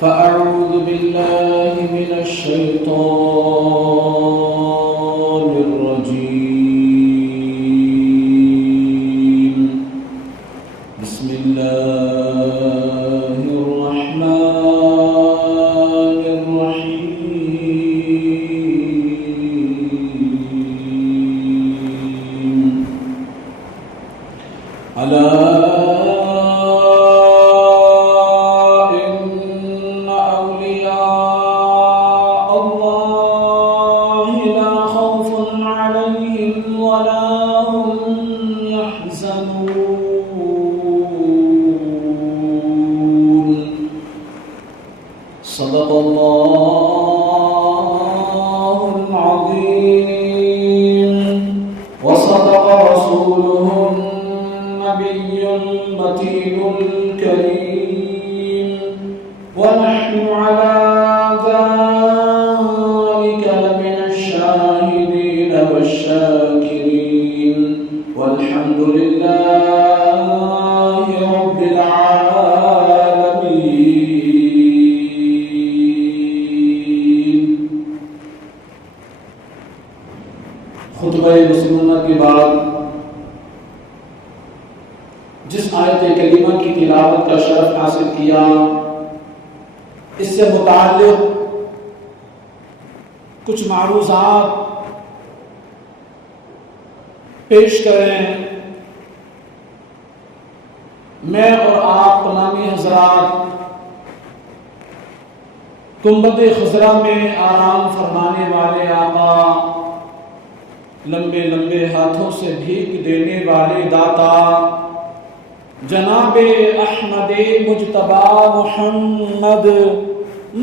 فأعوذ بالله من الشيطان الرجيم. بسم الله الرحمن الرحيم. ألا صدق الله العظيم وصدق رسوله النبي المتين الكريم ونحن على ذلك لمن الشاهدين والشاكرين والحمد لله رب العالمين. خطبہ مسلمہ کے بعد جس آیت کریمہ کی تلاوت کا شرف حاصل کیا، اس سے متعلق کچھ معروضات پیش کریں. میں اور آپ تمامی حضرات گنبد خضرا میں آرام فرمانے والے آقا، لمبے لمبے ہاتھوں سے بھیک دینے والے داتا جناب احمد مجتبی محمد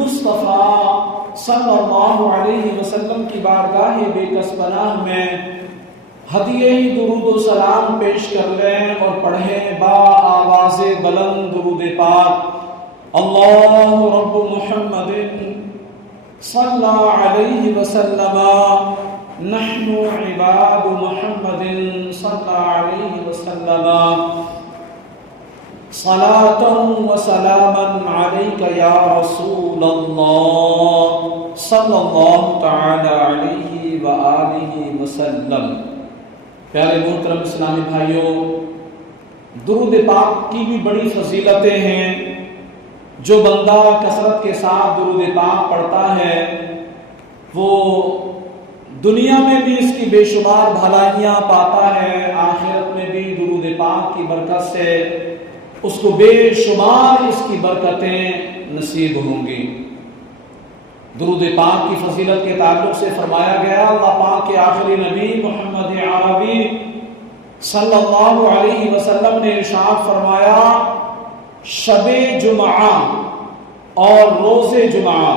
مصطفیٰ صلی اللہ علیہ وسلم کی بارگاہ بے کس پناہ میں ہدیہ درود و سلام پیش کر لیں اور پڑھیں با آواز بلند درود پاک. اللہ رب محمد صلی علیہ وسلم نحن عباد محمد صلی علیہ وسلم صلاة و سلاما علیک یا رسول اللہ صلی اللہ تعالی علیہ وآلہ وسلم. پیارے محترم اسلامی بھائیوں، درود پاک کی بھی بڑی فضیلتیں ہیں. جو بندہ کثرت کے ساتھ درود پاک پڑھتا ہے وہ دنیا میں بھی اس کی بے شمار بھلائیاں پاتا ہے، آخرت میں بھی درود پاک کی برکت سے اس کو بے شمار اس کی برکتیں نصیب ہوں گی. درود پاک کی فضیلت کے تعلق سے فرمایا گیا، اللہ پاک کے آخری نبی محمد عربی صلی اللہ علیہ وسلم نے ارشاد فرمایا، شب جمعہ اور روز جمعہ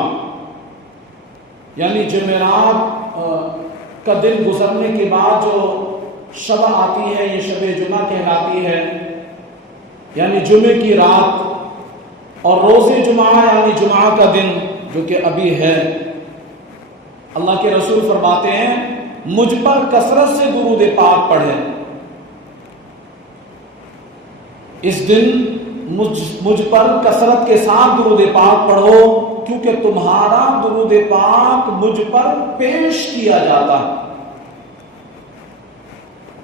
یعنی جمعرات کا دن گزرنے کے بعد جو شب آتی ہے یہ شب جمعہ کہلاتی ہے، یعنی جمعے کی رات، اور روز جمعہ یعنی جمعہ کا دن جو کہ ابھی ہے. اللہ کے رسول فرماتے ہیں مجھ پر کثرت سے درود پاک پڑھیں. اس دن مجھ پر کثرت کے ساتھ درود پاک پڑھو، کیونکہ تمہارا درود پاک مجھ پر پیش کیا جاتا.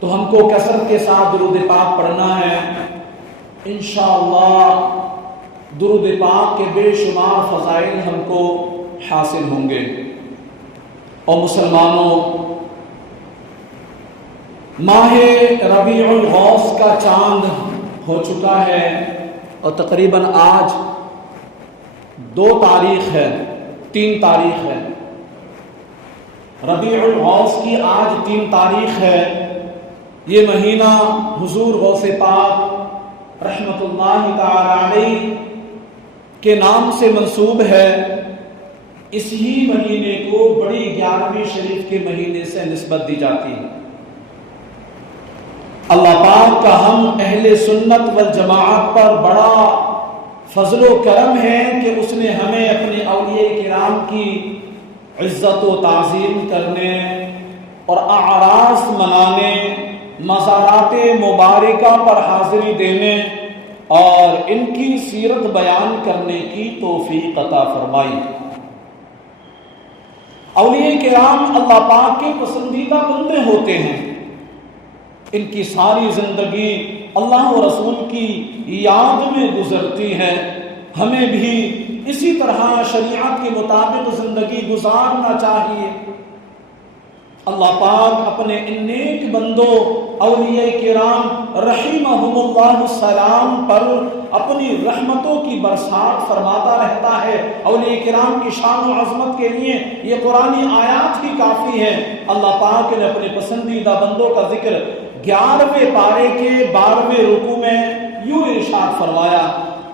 تو ہم کو کثرت کے ساتھ درود پاک پڑھنا ہے. انشاءاللہ درود پاک کے بے شمار فضائل ہم کو حاصل ہوں گے. اور مسلمانوں، ماہ ربیع الاوّل کا چاند ہو چکا ہے اور تقریباً آج 2 تاریخ ہے، 3 تاریخ ہے. ربیع الاوّل کی آج 3 تاریخ ہے. یہ مہینہ حضور غوث پاک رحمت اللہ تعالی علیہ کے نام سے منسوب ہے. اس ہی مہینے کو بڑی 11ویں شریف کے مہینے سے نسبت دی جاتی ہے. اللہ پاک کا ہم اہل سنت والجماعت پر بڑا فضل و کرم ہے کہ اس نے ہمیں اپنے اولیاء کرام کی عزت و تعظیم کرنے اور اعراس منانے، مزارات مبارکہ پر حاضری دینے اور ان کی سیرت بیان کرنے کی توفیق عطا فرمائی۔ اولیاء کرام اللہ پاک کے پسندیدہ بندے ہوتے ہیں، ان کی ساری زندگی اللہ و رسول کی یاد میں گزرتی ہے۔ ہمیں بھی اسی طرح شریعت کے مطابق زندگی گزارنا چاہیے۔ اللہ پاک اپنے ان نیک بندوں اولیاء کرام رحمہم اللہ السلام پر اپنی رحمتوں کی برسات فرماتا رہتا ہے۔ اولیاء کرام کی شان و عظمت کے لیے یہ قرآنی آیات ہی کافی ہے۔ اللہ پاک نے اپنے پسندیدہ بندوں کا ذکر 11ویں پارے کے 12ویں رکوع میں یوں ارشاد فرمایا،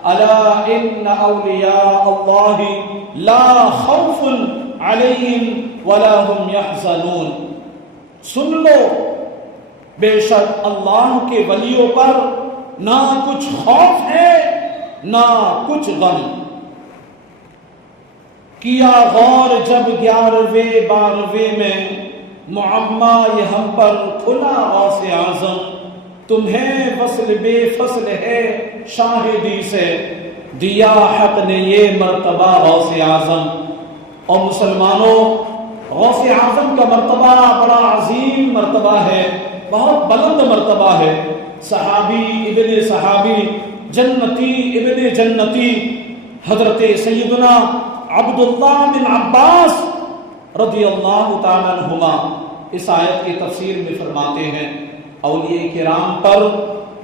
الا ان اولیاء اللہ لا خوف علیہم ولا هم يحزنون۔ سن لو، بے شک اللہ کے ولیوں پر نہ کچھ خوف ہے نہ کچھ غم۔ کیا غور جب 11ویں 12ویں میں معمہ یہ ہم پر کھلا غوث اعظم، تمہیں وصل بے فصل ہے شاہدی سے، دیا حق نے یہ مرتبہ غوث اعظم۔ اور مسلمانوں، غوث اعظم کا مرتبہ بڑا عظیم مرتبہ ہے، بہت بلند مرتبہ ہے۔ صحابی ابن صحابی، جنتی ابن جنتی، حضرت سیدنا عبداللہ بن عباس رضی اللہ تعالیٰ عنہما اس آیت کی تفسیر میں فرماتے ہیں، اولیاء کرام پر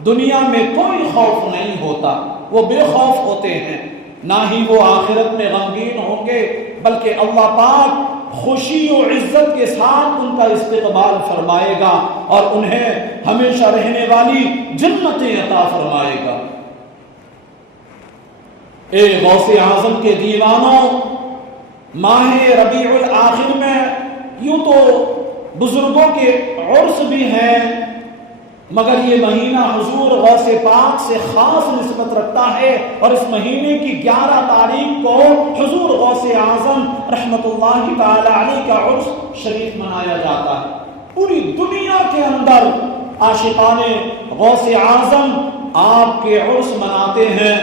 دنیا میں کوئی خوف نہیں ہوتا، وہ بے خوف ہوتے ہیں، نہ ہی وہ آخرت میں غمگین ہوں گے، بلکہ اللہ پاک خوشی و عزت کے ساتھ ان کا استقبال فرمائے گا اور انہیں ہمیشہ رہنے والی جنتیں عطا فرمائے گا۔ اے غوث اعظم کے دیوانوں، ماہ ربیع الاخر میں یوں تو بزرگوں کے عرس بھی ہیں، مگر یہ مہینہ حضور غوث پاک سے خاص نسبت رکھتا ہے، اور اس مہینے کی 11 تاریخ کو حضور غوث اعظم رحمت اللہ تعالی علیہ کا عرس شریف منایا جاتا ہے۔ پوری دنیا کے اندر عاشقان غوث اعظم آپ کے عرس مناتے ہیں،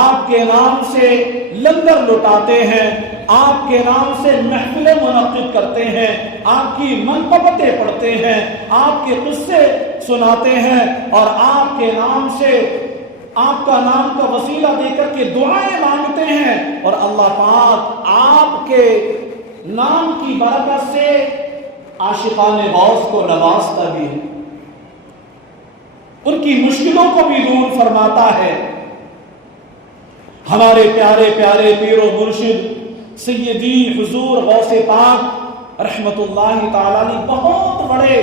آپ کے نام سے لنگر لٹاتے ہیں، آپ کے نام سے محفلیں منعقد کرتے ہیں، آپ کی منقبتیں پڑھتے ہیں، آپ کے قصے سناتے ہیں، اور آپ کے نام سے آپ کا نام کا وسیلہ دے کر کے دعائیں مانگتے ہیں، اور اللہ پاک آپ کے نام کی برکت سے عاشقان غوث کو نوازتا بھی ہے، ان کی مشکلوں کو بھی دور فرماتا ہے۔ ہمارے پیارے پیارے پیر و مرشد سیدی حضور غوث پاک رحمت اللہ تعالی علیہ بہت بڑے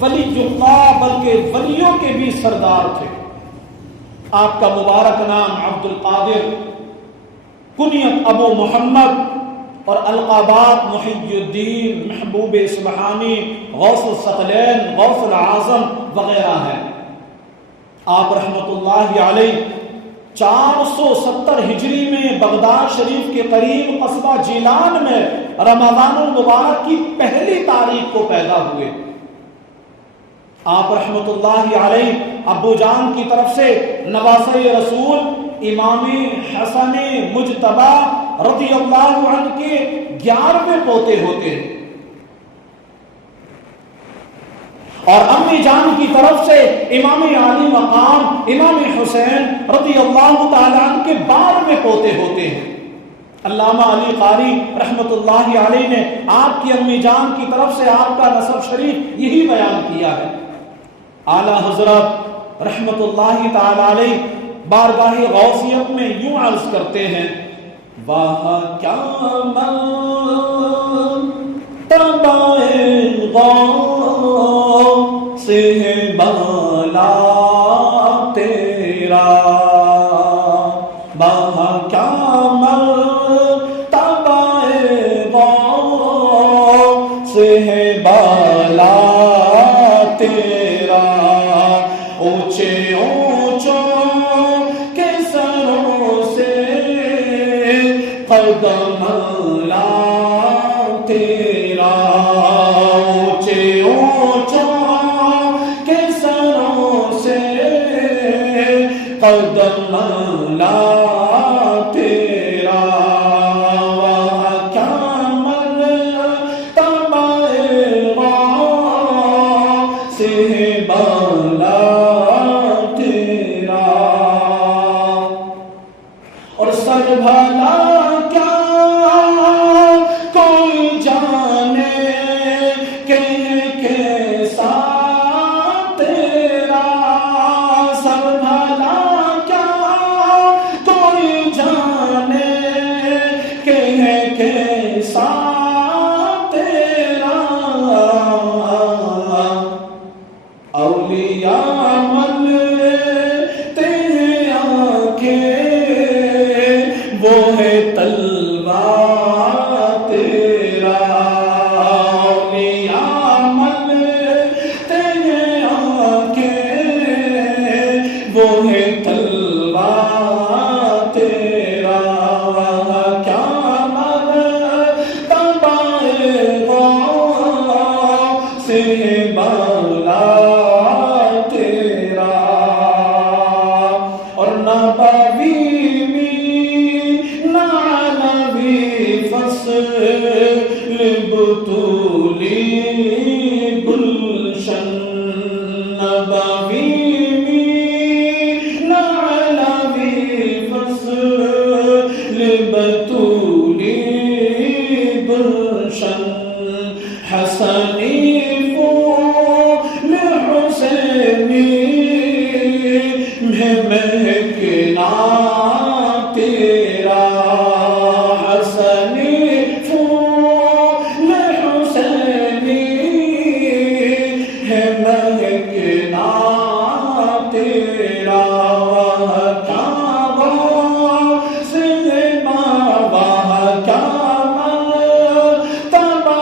ولی اللہ، بلکہ ولیوں کے بھی سردار تھے۔ آپ کا مبارک نام عبد القادر، کنیت ابو محمد، اور القابات محی الدین، محبوب سبحانی، غوث الثقلین، غوث العظم وغیرہ ہیں۔ آپ رحمت اللہ علیہ 470 ہجری میں بغداد شریف کے قریب قصبہ جیلان میں رمضان المبارک کی 1 تاریخ کو پیدا ہوئے۔ آپ رحمت اللہ علیہ ابو جان کی طرف سے نواسہ رسول امام حسن مجتبی رضی اللہ عنہ کے 11ویں پوتے ہوتے ہیں، اور امی جان کی طرف سے امام علی مقام امام حسین رضی اللہ تعالیٰ عنہ کے 12ویں پوتے ہوتے ہیں۔ علامہ علی قاری رحمت اللہ علیہ نے آپ کی امی جان کی طرف سے آپ کا نسب شریف یہی بیان کیا ہے۔ اعلیٰ حضرت رحمت اللہ تعالیٰ علیہ بارگاہ غوثیت میں یوں عرض کرتے ہیں، واہ کیا سے بالا تیرا، باہ کیا مرتبہ سے بالا تیرا، اونچے اونچوں کے سروں سے قدم لا تیرا، اونچے اونچوں کے سروں سے قدم مولا تیرا وہاں کیا مرتبہ غوث مولا تیرا اور سر بھلا کیا کوئی جانے کیسا تیرا سر بھلا کیا کوئی جانے کیسا تیرا اولیاء ملتے ہیں آنکھیں وہ ہے تلوار تیرا اولیاء ملتے ہیں آنکھیں وہ ہے تلوار تیرا وہاں کیا مرتبہ غوث مولا تیرا اور نہ باوی نہ نبی فصل بطولی گلشن نہ باوی نہ نبی فصل بطولی گلشن حسنی مہکنا تیرا حسنی پھول حسینی ہے مہکنا تیرا وہاں کیا غوث وہاں کیا مرتبہ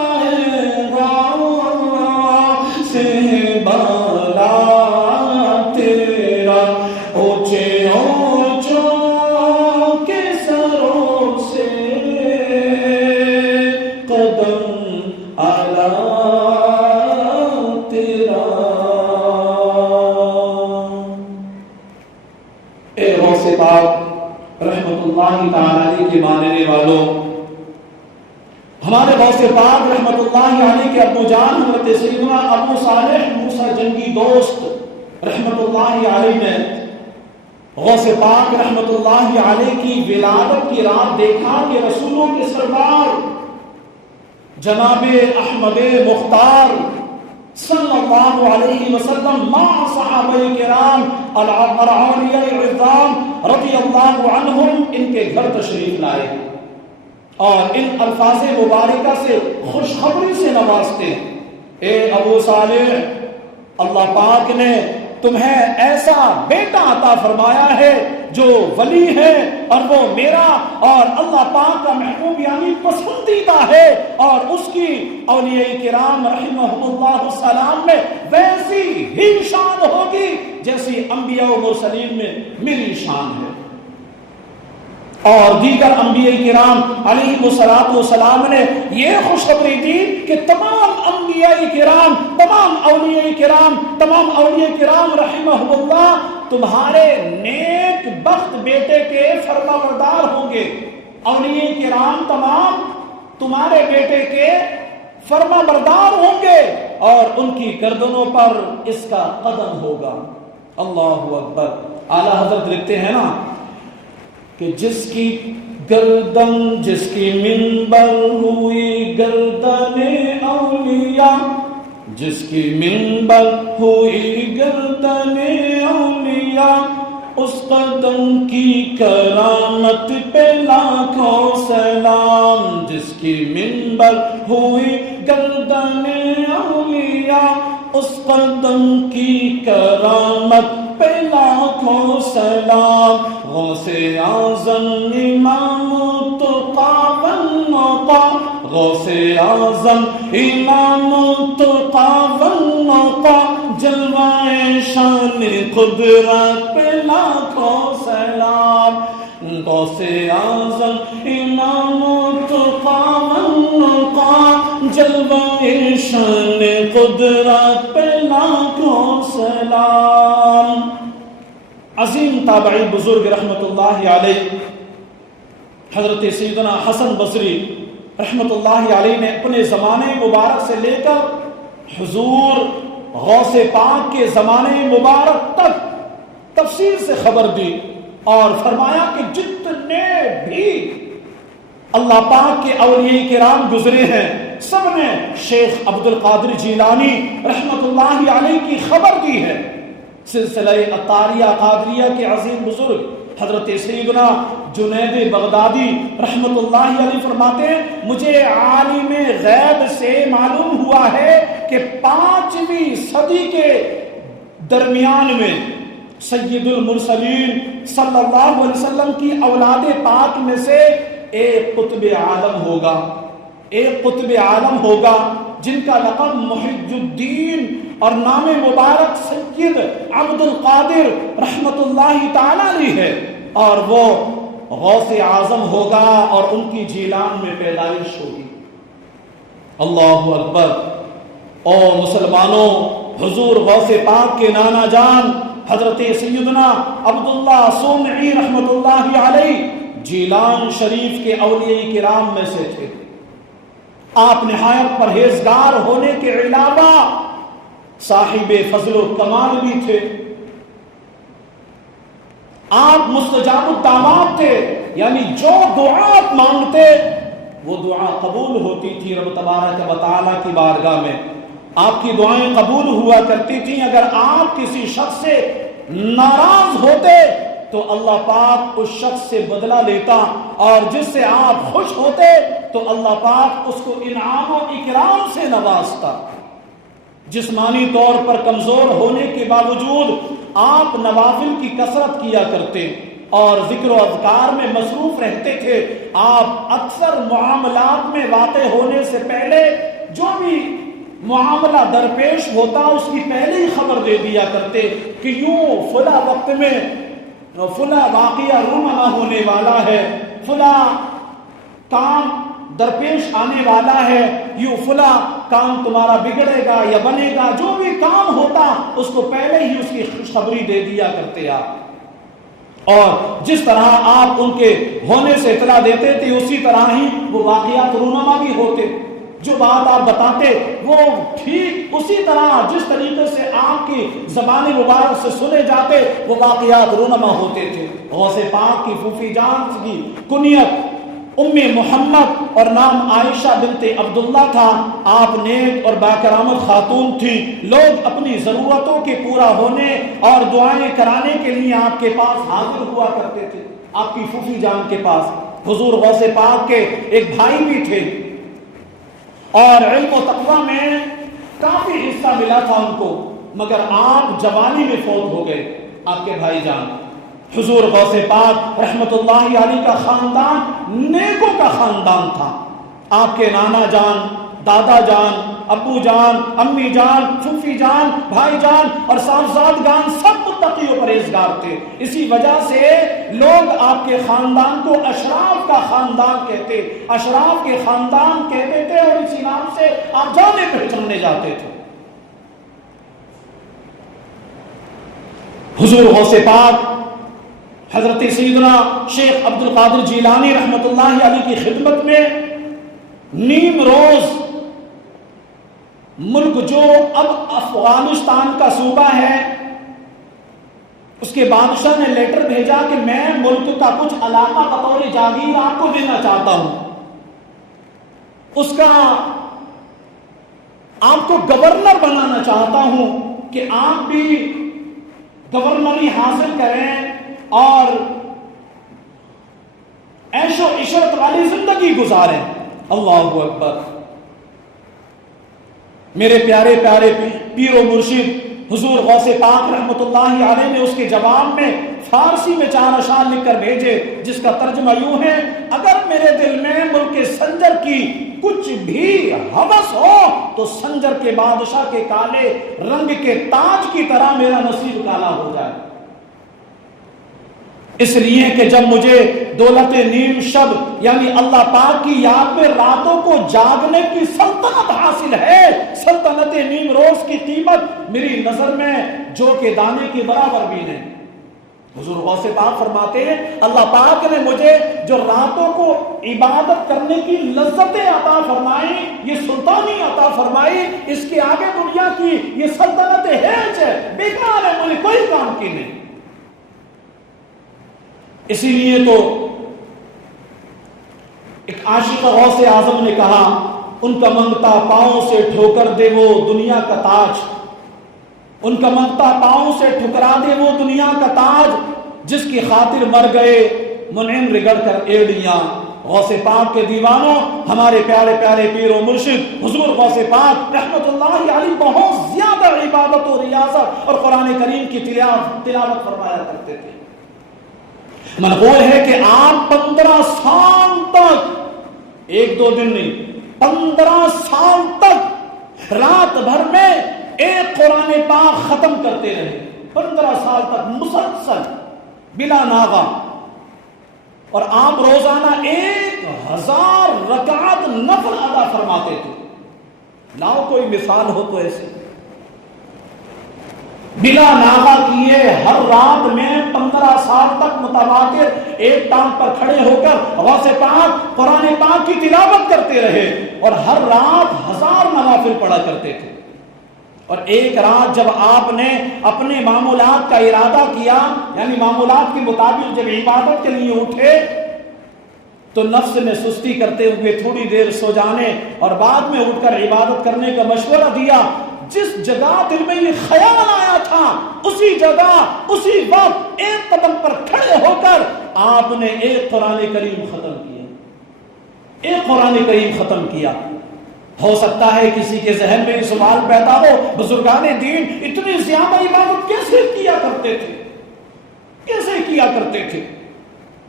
غوث مولا تیرا اونچے اونچوں کے سروں سے قدم اعلیٰ تیرا اے غوث پاک رحمت اللہ تعالی علیہ کے ماننے والوں ہمارے غوث پاک رحمت اللہ علیہ کے ابو جان حضرت سیدنا ابو صالح موسیٰ جنگی دوست رحمت اللہ علیہ نے غوث پاک رحمت اللہ علیہ کی ولادت کی رات دیکھا کہ رسولوں کے سردار جناب احمد مختار صلی اللہ علیہ وسلم مع صحابہ کرام العاریہ العظام رضی اللہ عنہم ان کے گھر تشریف لائے اور ان الفاظ مبارکہ سے خوشخبری سے نوازتے ہیں اے ابو صالح اللہ پاک نے تمہیں ایسا بیٹا عطا فرمایا ہے جو ولی ہے اور وہ میرا اور اللہ پاک کا محبوب یعنی پسندیدہ ہے اور اس کی اولیاء کرام رحمہم اللہ السلام میں ویسی ہی شان ہوگی جیسی انبیاء و مرسلین میں میری شان ہے اور دیگر انبیاء کرام علیہ السلام نے یہ خوشخبری دی کہ تمام انبیاء کرام تمام اولیاء کرام رحمہم اللہ تمہارے نیک بخت بیٹے کے فرما بردار ہوں گے اولیاء کرام تمام تمہارے بیٹے کے فرما بردار ہوں گے اور ان کی گردنوں پر اس کا قدم ہوگا اللہ اکبر اعلیٰ حضرت لکھتے ہیں نا کہ جس کی گردن جس کی منبر ہوئی گردن اولیاء جس کی منبر ہوئی گردن اولیاء اس قدم کی کرامت پہ لاکھوں سلام جس کی منبر ہوئی گردن اولیاء اس قدم کی کرامت پہ لاکھوں سلام غوث اعظم امام تقی والنقی غوث اعظم امام تقی والنقی جلوہ شان قدرت پہ لاکھوں سلام غوث اعظم امام تقی والنقی جلوہ شان قدرت پہ لاکھوں سلام عظیم تابعی بزرگ رحمت اللہ علیہ حضرت سیدنا حسن بصری رحمت اللہ علیہ نے اپنے زمانے مبارک سے لے کر حضور غوث پاک کے زمانے مبارک تک تفصیل سے خبر دی اور فرمایا کہ جتنے بھی اللہ پاک کے اولیاء کرام گزرے ہیں سب نے شیخ عبد القادر جیلانی رحمت اللہ علیہ کی خبر دی ہے۔ سلسلہ اطاریہ قادریہ کے عظیم بزرگ حضرت سیدنا جنید بغدادی رحمت اللہ علیہ فرماتے ہیں مجھے عالم غیب سے معلوم ہوا ہے کہ 5ویں صدی کے درمیان میں سید المرسلین صلی اللہ علیہ وسلم کی اولاد پاک میں سے ایک قطب عالم ہوگا جن کا لقب محی الدین اور نام مبارک سید عبد القادر رحمت اللہ تعالی علیہ ہے، اور وہ غوث اعظم ہوگا اور ان کی جیلان میں پیدائش ہوگی۔ اللہ اکبر۔ او مسلمانوں، حضور غوث پاک کے نانا جان حضرت سیدنا عبداللہ صومعی رحمت اللہ علیہ جیلان شریف کے اولیاء کرام میں سے تھے۔ آپ نہایت پرہیزگار ہونے کے علاوہ صاحب فضل و کمال بھی تھے۔ آپ مستجاب الدعوات تھے، یعنی جو دعا آپ مانگتے وہ دعا قبول ہوتی تھی رب تبارک و تعالی کی بارگاہ میں۔ آپ کی دعائیں قبول ہوا کرتی تھیں۔ اگر آپ کسی شخص سے ناراض ہوتے تو اللہ پاک اس شخص سے بدلہ لیتا، اور جس سے آپ خوش ہوتے تو اللہ پاک اس کو انعام و اکرام سے نوازتا۔ جسمانی طور پر کمزور ہونے کے باوجود آپ نوافل کی کثرت کیا کرتے اور ذکر و اذکار میں مصروف رہتے تھے۔ آپ اکثر معاملات میں واقع ہونے سے پہلے جو بھی معاملہ درپیش ہوتا اس کی پہلے ہی خبر دے دیا کرتے کہ یوں فلاں وقت میں فلاں واقعہ رونما ہونے والا ہے، فلاں کام درپیش آنے والا ہے، یوں فلاں کام تمہارا بگڑے گا یا بنے گا۔ جو بھی کام ہوتا اس کو پہلے ہی اس کی خوشخبری دے دیا کرتے آپ، اور جس طرح آپ ان کے ہونے سے اطلاع دیتے تھے اسی طرح ہی وہ واقعات رونما بھی ہوتے۔ جو بات آپ بتاتے وہ ٹھیک اسی طرح جس طریقے سے آپ کی زبان مبارک سے سنے جاتے وہ واقعات رونما ہوتے تھے۔ غوث پاک کی پھوپھی جان کی کنیت ام محمد اور نام عائشہ بنت عبداللہ تھا۔ آپ نیک اور باکرامت خاتون تھی۔ لوگ اپنی ضرورتوں کے پورا ہونے اور دعائیں کرانے کے لیے آپ کے پاس حاضر ہوا کرتے تھے، آپ کی پھوپھی جان کے پاس۔ حضور غوث پاک کے ایک بھائی بھی تھے اور علم و تقوی میں کافی حصہ ملا تھا ان کو، مگر آپ جوانی میں فوت ہو گئے۔ آپ کے بھائی جان حضور غوث پاک رحمت اللہ علیہ کا خاندان نیکوں کا خاندان تھا۔ آپ کے نانا جان، دادا جان، ابو جان، امی جان، پھوپھی جان، بھائی جان اور صاحبزادگان سب متقی و پرہیزگار تھے۔ اسی وجہ سے لوگ آپ کے خاندان کو اشراف کا خاندان کہتے، اشراف کے خاندان کہتے تھے، اور اسی نام سے آپ جانے پہچانے جاتے تھے۔ حضور غوث پاک حضرت سیدنا شیخ عبد القادر جیلانی رحمت اللہ علیہ کی خدمت میں نیم روز ملک جو اب افغانستان کا صوبہ ہے اس کے بادشاہ نے لیٹر بھیجا کہ میں ملک کا کچھ علاقہ بطور جاگیر آپ کو دینا چاہتا ہوں، اس کا آپ کو گورنر بنانا چاہتا ہوں کہ آپ بھی گورنری حاصل کریں اور عیش و عشرت والی زندگی گزاریں۔ اللہ اکبر۔ میرے پیارے پیارے پیر و مرشد حضور غوث پاک رحمت اللہ علیہ نے اس کے جواب میں فارسی میں 4 اشعار لکھ کر بھیجے، جس کا ترجمہ یوں ہے: اگر میرے دل میں ملک سنجر کی کچھ بھی ہوس ہو تو سنجر کے بادشاہ کے کالے رنگ کے تاج کی طرح میرا نصیب کالا ہو جائے، اس لیے کہ جب مجھے دولت نیم شب یعنی اللہ پاک کی یاد میں راتوں کو جاگنے کی سلطنت حاصل ہے، سلطنت نیم روز کی قیمت میری نظر میں جو کہ دانے کے برابر بھی نہیں۔ حضور غوث پاک فرماتے ہیں اللہ پاک نے مجھے جو راتوں کو عبادت کرنے کی لذتیں عطا فرمائی، یہ سلطانی عطا فرمائی، اس کے آگے دنیا کی یہ سلطنت ہے بیکار ہے، مجھے کوئی کام کی نہیں۔ اسی لیے تو ایک عاشق غوث اعظم نے کہا ان کا منگتا پاؤں سے ٹھوکر دے وہ دنیا کا تاج، ان کا منگتا پاؤں سے ٹھکرا دے وہ دنیا کا تاج، جس کی خاطر مر گئے منعم رگڑ کر ایڑیاں۔ غوث پاک کے دیوانوں، ہمارے پیارے پیارے پیر و مرشد حضور غوث پاک رحمت اللہ علیہ بہت زیادہ عبادت و ریاضت اور قرآن کریم کی تلاوت فرمایا کرتے تھے۔ منقول ہے کہ آپ 15 سال تک، ایک دو دن نہیں، 15 سال تک رات بھر میں ایک قرآن پاک ختم کرتے رہے، 15 سال تک مسلسل بلا ناغہ، اور آپ روزانہ 1000 رکعت نفل ادا فرماتے تھے۔ لاؤ کوئی مثال ہو تو ایسے بلا ناغہ کیے ہر رات میں 15 سال تک متواتر ایک ٹانگ پر کھڑے ہو کر غوث پاک قرآن پاک کی تلاوت کرتے رہے، اور ہر رات 1000 نوافل پڑھا کرتے تھے۔ اور ایک رات جب آپ نے اپنے معمولات کا ارادہ کیا، یعنی معمولات کے مطابق جب عبادت کے لیے اٹھے، تو نفس نے سستی کرتے ہوئے تھوڑی دیر سو جانے اور بعد میں اٹھ کر عبادت کرنے کا مشورہ دیا۔ جس جگہ دل میں یہ خیال آیا تھا، اسی جگہ اسی وقت ایک قدم پر کھڑے ہو کر آپ نے ایک قرآن کریم ختم کیا، ایک قرآن کریم ختم کیا۔ ہو سکتا ہے کسی کے ذہن میں یہ سوال پیدا ہو، بزرگان دین اتنی زیادہ عبادت کیسے کیا کرتے تھے، کیسے کیا کرتے تھے؟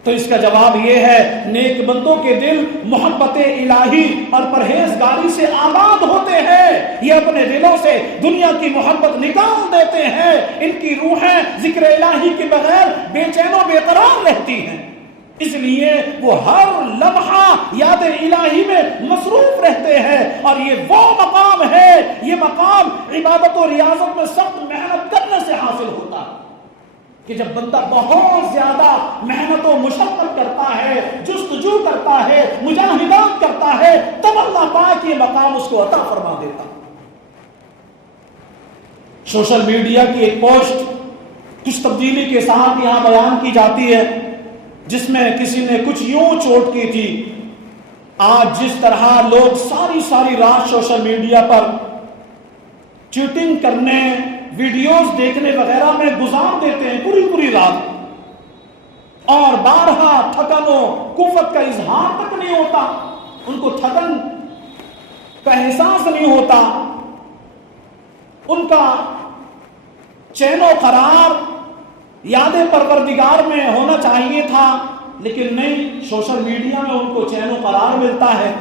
تو اس کا جواب یہ ہے، نیک بندوں کے دل محبت الہی اور پرہیزگاری سے آباد ہوتے ہیں، یہ اپنے دلوں سے دنیا کی محبت نکال دیتے ہیں، ان کی روحیں ذکر الہی کے بغیر بے چین و بے قرار رہتی ہیں، اس لیے وہ ہر لمحہ یاد الہی میں مصروف رہتے ہیں۔ اور یہ وہ مقام ہے، یہ مقام عبادت و ریاضت میں سخت محنت کرنے سے حاصل ہوتا ہے، کہ جب بندہ بہت زیادہ محنت و مشقت کرتا ہے، جستجو کرتا ہے، مجاہدات کرتا ہے، تب اللہ پاک یہ مقام اس کو عطا فرما دیتا۔ سوشل میڈیا کی ایک پوسٹ کچھ تبدیلی کے ساتھ یہاں بیان کی جاتی ہے، جس میں کسی نے کچھ یوں چوٹ کی تھی، آج جس طرح لوگ ساری رات سوشل میڈیا پر چیٹنگ کرنے، ویڈیوز دیکھنے وغیرہ میں گزار دیتے ہیں پوری رات، اور بارہا تھکن و قوت کا اظہار تک نہیں ہوتا، ان کو تھکن کا احساس نہیں ہوتا، ان کا چین و قرار یاد پروردگار میں ہونا چاہیے تھا، لیکن نہیں، سوشل میڈیا میں ان کو چین و قرار ملتا ہے،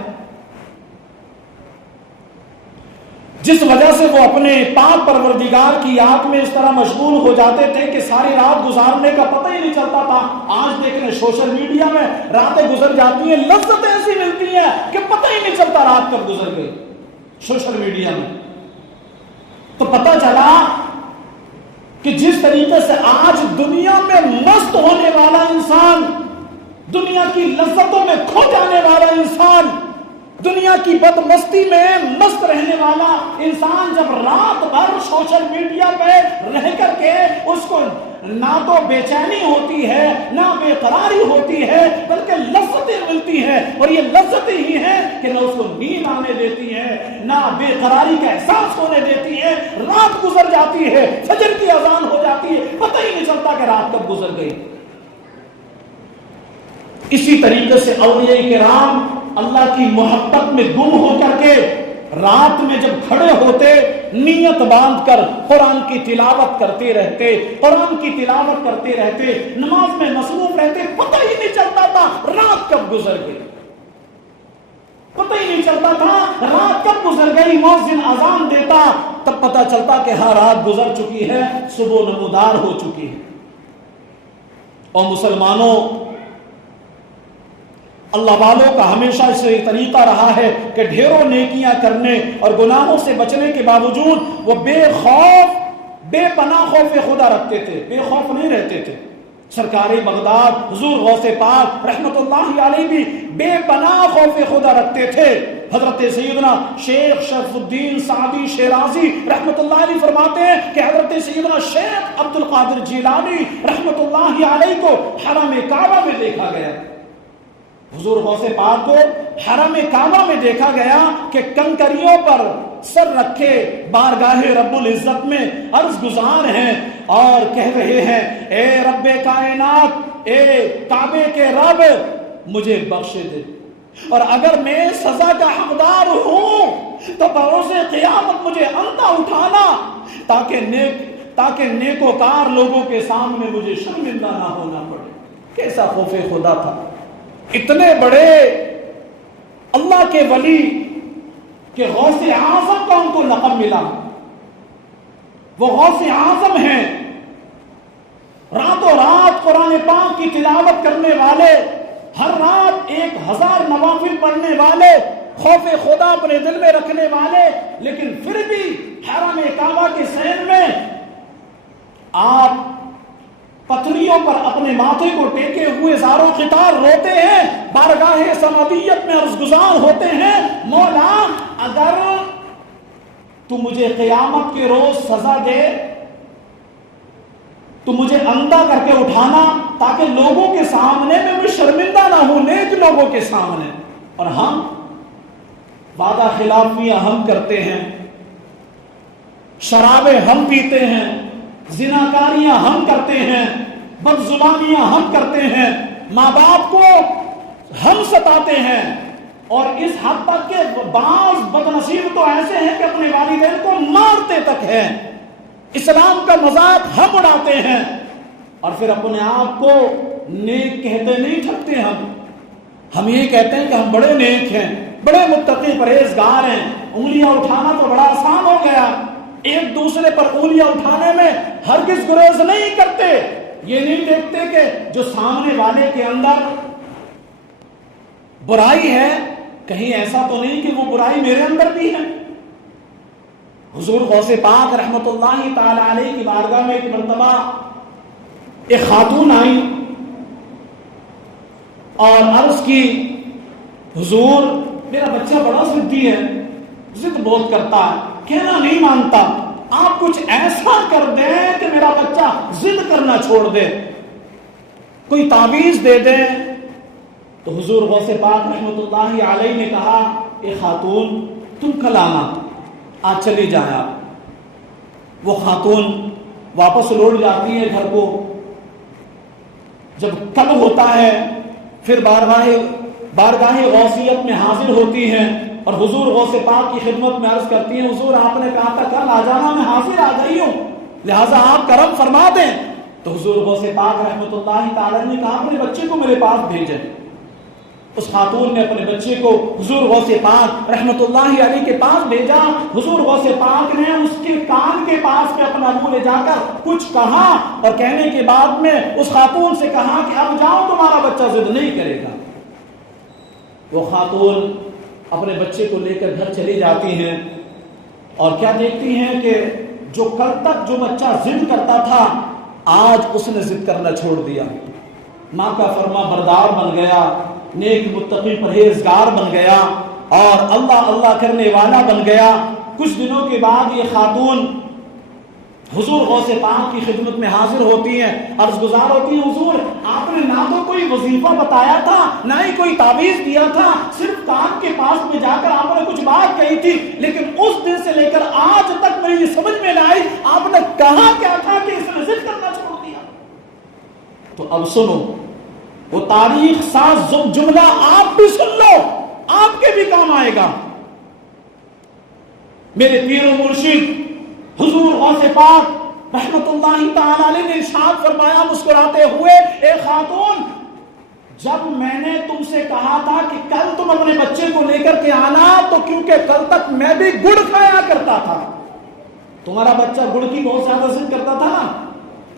جس وجہ سے وہ اپنے پاک پروردگار کی یاد میں اس طرح مشغول ہو جاتے تھے کہ ساری رات گزارنے کا پتہ ہی نہیں چلتا تھا۔ آج دیکھ لیں سوشل میڈیا میں راتیں گزر جاتی ہیں، لذت ایسی ملتی ہے کہ پتہ ہی نہیں چلتا رات کب گزر گئی سوشل میڈیا میں۔ تو پتہ چلا کہ جس طریقے سے آج دنیا میں مست ہونے والا انسان، دنیا کی لذتوں میں کھو جانے والا انسان، دنیا کی بدمستی میں مست رہنے والا انسان جب رات بھر سوشل میڈیا پہ رہ کر کے اس کو نہ تو بے چینی ہوتی ہے، نہ بے قراری ہوتی ہے، بلکہ لذتیں ملتی ہیں، اور یہ لذتیں ہی ہیں کہ نہ اس کو نیند آنے دیتی ہے، نہ بے قراری کا احساس ہونے دیتی ہے، رات گزر جاتی ہے، فجر کی اذان ہو جاتی ہے، پتہ ہی نہیں چلتا کہ رات کب گزر گئی۔ اسی طریقے سے اولیاء کرام اللہ کی محبت میں گم ہو کر کے رات میں جب کھڑے ہوتے، نیت باندھ کر قرآن کی تلاوت کرتے رہتے، قرآن کی تلاوت کرتے رہتے، نماز میں مصروف رہتے، پتہ ہی نہیں چلتا تھا رات کب گزر گئی، پتہ ہی نہیں چلتا تھا رات کب گزر گئی۔ مؤذن اذان دیتا تب پتہ چلتا کہ ہاں رات گزر چکی ہے، صبح نمودار ہو چکی ہے۔ اور مسلمانوں، اللہ والوں کا ہمیشہ اس طریقہ رہا ہے کہ ڈھیروں نیکیاں کرنے اور گناہوں سے بچنے کے باوجود وہ بے خوف، بے پناہ خوف خدا رکھتے تھے، بے خوف نہیں رہتے تھے۔ سرکار بغداد حضور غوث پاک رحمت اللہ علیہ بھی بے پناہ خوف خدا رکھتے تھے۔ حضرت سیدنا شیخ شرف الدین سعدی شیرازی رحمت اللہ علیہ فرماتے ہیں کہ حضرت سیدنا شیخ عبد القادر جیلانی رحمت اللہ علیہ کو حرم کعبہ میں دیکھا گیا۔ حضور غوث پاک کو حرم کعبہ میں دیکھا گیا کہ کنکریوں پر سر رکھے بارگاہ رب العزت میں عرض گزار ہیں اور کہہ رہے ہیں اے رب کائنات، اے کعبے کے رب، مجھے بخش دے، اور اگر میں سزا کا حقدار ہوں تو بروز قیامت مجھے اندھا اٹھانا تاکہ نیکوکار لوگوں کے سامنے مجھے شرمندہ نہ ہونا پڑے۔ کیسا خوف خدا تھا! اتنے بڑے اللہ کے ولی کہ غوث اعظم کا ان کو لقب ملا، وہ غوث اعظم ہیں، راتوں رات قرآن پاک کی تلاوت کرنے والے، ہر رات 1000 نوافل پڑھنے والے، خوف خدا اپنے دل میں رکھنے والے، لیکن پھر بھی حرم کعبہ کے سین میں آپ پتھریوں پر اپنے ماتھے کو ٹیکے ہوئے زاروں قطار روتے ہیں، بارگاہ سمدیت میں عرض گزار ہوتے ہیں، مولا اگر تو مجھے قیامت کے روز سزا دے تو مجھے اندھا کر کے اٹھانا تاکہ لوگوں کے سامنے میں شرمندہ نہ ہوں، نیک لوگوں کے سامنے۔ اور ہم وعدہ خلافیاں ہم کرتے ہیں، شرابیں ہم پیتے ہیں، زناکاریاں ہم کرتے ہیں، بدزبانیاں ہم کرتے ہیں، ماں باپ کو ہم ستاتے ہیں، اور اس حد تک کہ بعض بدنصیب تو ایسے ہیں کہ اپنے والدین کو مارتے تک ہیں، اسلام کا مذاق ہم اڑاتے ہیں، اور پھر اپنے آپ کو نیک کہتے نہیں تھکتے۔ ہم یہ کہتے ہیں کہ ہم بڑے نیک ہیں، بڑے متقی پرہیزگار ہیں۔ انگلیاں اٹھانا تو بڑا آسان ہو گیا، ایک دوسرے پر انگلیاں اٹھانے میں ہرگز گریز نہیں کرتے، یہ نہیں دیکھتے کہ جو سامنے والے کے اندر برائی ہے کہیں ایسا تو نہیں کہ وہ برائی میرے اندر بھی ہے۔ حضور غوث پاک رحمت اللہ تعالی علیہ کی بارگاہ میں ایک مرتبہ ایک خاتون آئی اور عرض کی، حضور میرا بچہ بڑا ضدی ہے، ضد بہت کرتا ہے، کہنا نہیں مانتا، آپ کچھ ایسا کر دیں کہ میرا بچہ ضد کرنا چھوڑ دے، کوئی تعویذ دے دیں۔ تو حضور غوث پاک رحمت اللہ علیہ نے کہا، اے خاتون تم کل آنا، آج چلی جائیں آپ۔ وہ خاتون واپس لوٹ جاتی ہے گھر کو، جب کل ہوتا ہے پھر بارگاہ غوثیت میں حاضر ہوتی ہیں اور حضور غوث پاک کی خدمت میں عرض کرتی ہیں، حضور آپ نے کہا تھا کل آ جانا، میں حاضر آ گئی ہوں، لہٰذا آپ کرم فرما دیں۔ تو حضور غوث پاک رحمت اللہ تعالی نے کہا اپنے بچے کو میرے پاس بھیجیں۔ اس خاتون نے اپنے بچے کو حضور غوث پاک رحمت اللہ علیہ کے پاس بھیجا۔ حضور غوث پاک نے اس کے کان کے پاس میں اپنا منہ لے جا کر کچھ کہا، اور کہنے کے بعد میں اس خاتون سے کہا کہ اب جاؤ، تمہارا بچہ ضد نہیں کرے گا۔ وہ خاتون اپنے بچے کو لے کر گھر چلی جاتی ہیں اور کیا دیکھتی ہیں کہ جو کل تک جو بچہ ضد کرتا تھا آج اس نے ضد کرنا چھوڑ دیا، ماں کا فرما بردار بن گیا، نیک متقی پرہیزگار بن گیا اور اللہ اللہ کرنے والا بن گیا۔ کچھ دنوں کے بعد یہ خاتون حضور غوث پاک کی خدمت میں حاضر ہوتی ہیں، عرض گزار ہوتی ہیں، حضور آپ نے نہ تو کوئی وظیفہ بتایا تھا نہ ہی کوئی تعویذ دیا تھا، صرف کان کے پاس میں جا کر آپ نے کچھ بات کہی تھی، لیکن اس دن سے لے کر آج تک میری یہ سمجھ میں نہ آئی آپ نے کہا کیا تھا کہ اس نے ضد کرنا چھوڑ دیا۔ تو اب سنو وہ تاریخ ساز جملہ آپ بھی سن لو، آپ کے بھی کام آئے گا۔ میرے پیر و مرشد حضور غوث پاک رحمت اللہ تعالی علیہ نے ارشاد فرمایا مسکراتے ہوئے، اے خاتون جب میں نے تم سے کہا تھا کہ کل تم اپنے بچے کو لے کر کے آنا، تو کیونکہ کل تک میں بھی گڑ کھایا کرتا تھا، تمہارا بچہ گڑ کی بہت زیادہ ضد کرتا تھا نا،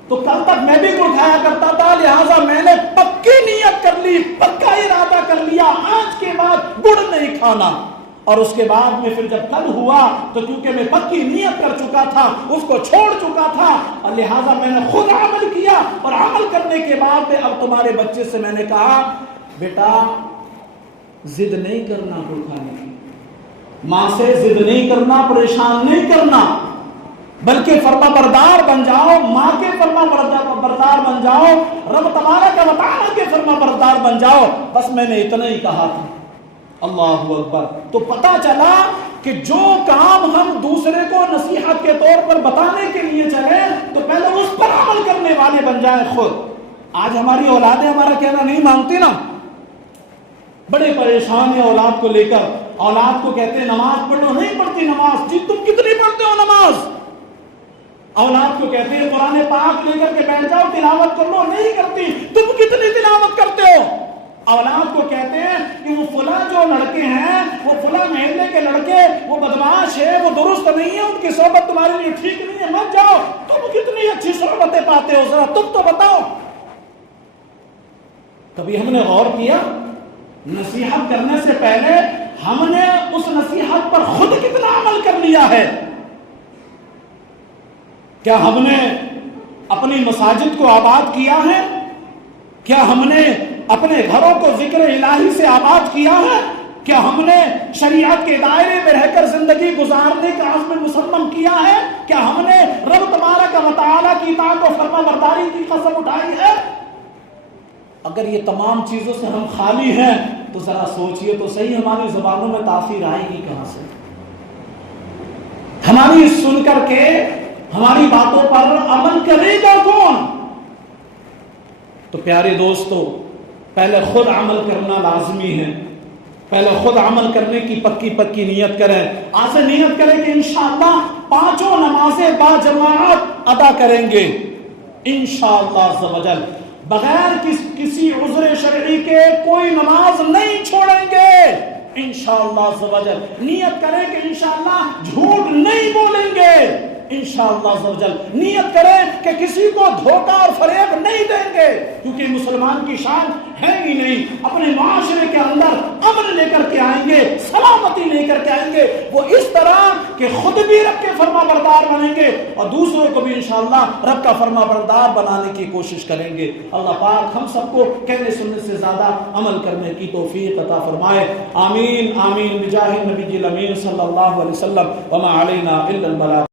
تو کل تک میں بھی گڑ کھایا کرتا تھا، لہٰذا میں نے پکی نیت کر لی، پکا ارادہ کر لیا، آج کے بعد گڑ نہیں کھانا۔ اور اس کے بعد میں پھر جب کل ہوا تو کیونکہ میں پکی نیت کر چکا تھا، اس کو چھوڑ چکا تھا، اور لہٰذا میں نے خود عمل کیا، اور عمل کرنے کے بعد میں اب تمہارے بچے سے میں نے کہا بیٹا ضد نہیں کرنا گل کھانے کی، ماں سے ضد نہیں کرنا، پریشان نہیں کرنا، بلکہ فرما بردار بن جاؤ، ماں کے فرما بردار بن جاؤ، رب تبارک و تعالیٰ کے فرما بردار بن جاؤ، بس میں نے اتنا ہی کہا تھا۔ اللہ اکبر۔ تو پتا چلا کہ جو کام ہم دوسرے کو نصیحت کے طور پر بتانے کے لیے چلیں تو پہلے اس پر عمل کرنے والے بن جائیں خود۔ آج ہماری اولادیں ہمارا کہنا نہیں مانتی نا، بڑے پریشان ہیں اولاد کو لے کر، اولاد کو کہتے ہیں نماز پڑھ لو، نہیں پڑھتی نماز، جی تم کتنی پڑھتے ہو نماز؟ اولاد کو کہتے ہیں قرآن پاک لے کر کے بیٹھ جاؤ تلاوت کر لو، نہیں کرتی، تم کتنی تلاوت کرتے ہو؟ اولاد کو کہتے ہیں کہ وہ فلاں جو لڑکے ہیں، وہ فلاں محلے کے لڑکے، وہ بدماش ہے، وہ درست نہیں ہے، ان کی صحبت تمہارے لیے ٹھیک نہیں ہے، مت جاؤ، تم کتنی اچھی صحبتیں پاتے ہو، ذرا تم تو بتاؤ۔ کبھی ہم نے غور کیا نصیحت کرنے سے پہلے ہم نے اس نصیحت پر خود کتنا عمل کر لیا ہے؟ کیا ہم نے اپنی مساجد کو آباد کیا ہے؟ کیا ہم نے اپنے گھروں کو ذکر الہی سے آباد کیا ہے؟ کیا ہم نے شریعت کے دائرے میں رہ کر زندگی گزارنے کا عزم مصمم کیا ہے؟ کیا ہم نے رب تبارک و تعالیٰ کی اطاعت و فرما برداری کی قسم اٹھائی ہے؟ اگر یہ تمام چیزوں سے ہم خالی ہیں تو ذرا سوچئے تو صحیح ہماری زبانوں میں تاثیر آئے گی کہاں سے؟ ہماری سن کر کے ہماری باتوں پر عمل کرے گا کون؟ تو پیارے دوستو، پہلے خود عمل کرنا لازمی ہے، پہلے خود عمل کرنے کی پکی نیت کریں۔ آج سے نیت کریں کہ انشاءاللہ 5 نمازیں باجماعت ادا کریں گے انشاءاللہ عز و جل، بغیر کسی عذر شرعی کے کوئی نماز نہیں چھوڑیں گے انشاءاللہ عز و جل۔ نیت کریں کہ انشاءاللہ جھوٹ نہیں بولیں گے انشاءاللہ عز و جل۔ نیت کریں کہ کسی کو دھوکہ اور فریب نہیں دیں گے، کیونکہ مسلمان کی شان ہے ہی نہیں۔ اپنے معاشرے کے اندر امن لے کر کے آئیں گے، سلامتی لے کر کے آئیں گے، وہ اس طرح کہ خود بھی رب کے فرما بردار بنیں گے اور دوسروں کو بھی انشاءاللہ رب کا فرما بردار بنانے کی کوشش کریں گے۔ اللہ پاک ہم سب کو کہنے سننے سے زیادہ عمل کرنے کی توفیق عطا فرمائے، آمین آمین بجاہ النبی الامین صلی اللہ علیہ وسلم، وما علینا الا البلاغ۔